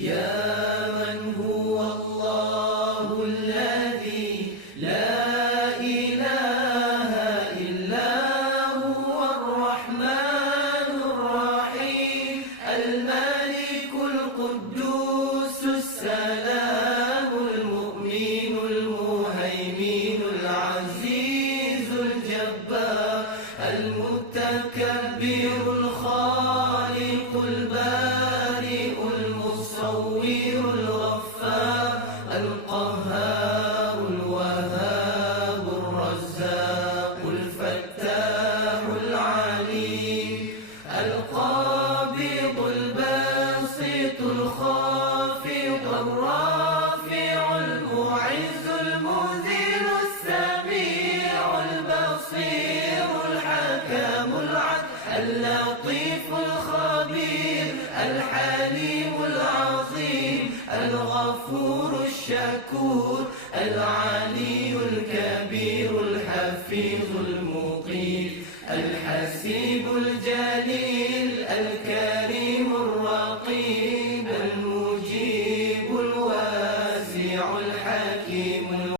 يا من هو الله الذي لا إله إلا هو الرحمن الرحيم الملك القدوس السلام المؤمن المهيمن العزيز الجبار المتكبر الخالق البارئ المصور الغفار القهار الوهاب الرزاق الفتاح العليم القابض الباسط الخافض الرافع المعز المذل السميع البصير الحكم العدل اللطيف الخبير الحليم العظيم الغفور الشكور العلي الكبير الحفيظ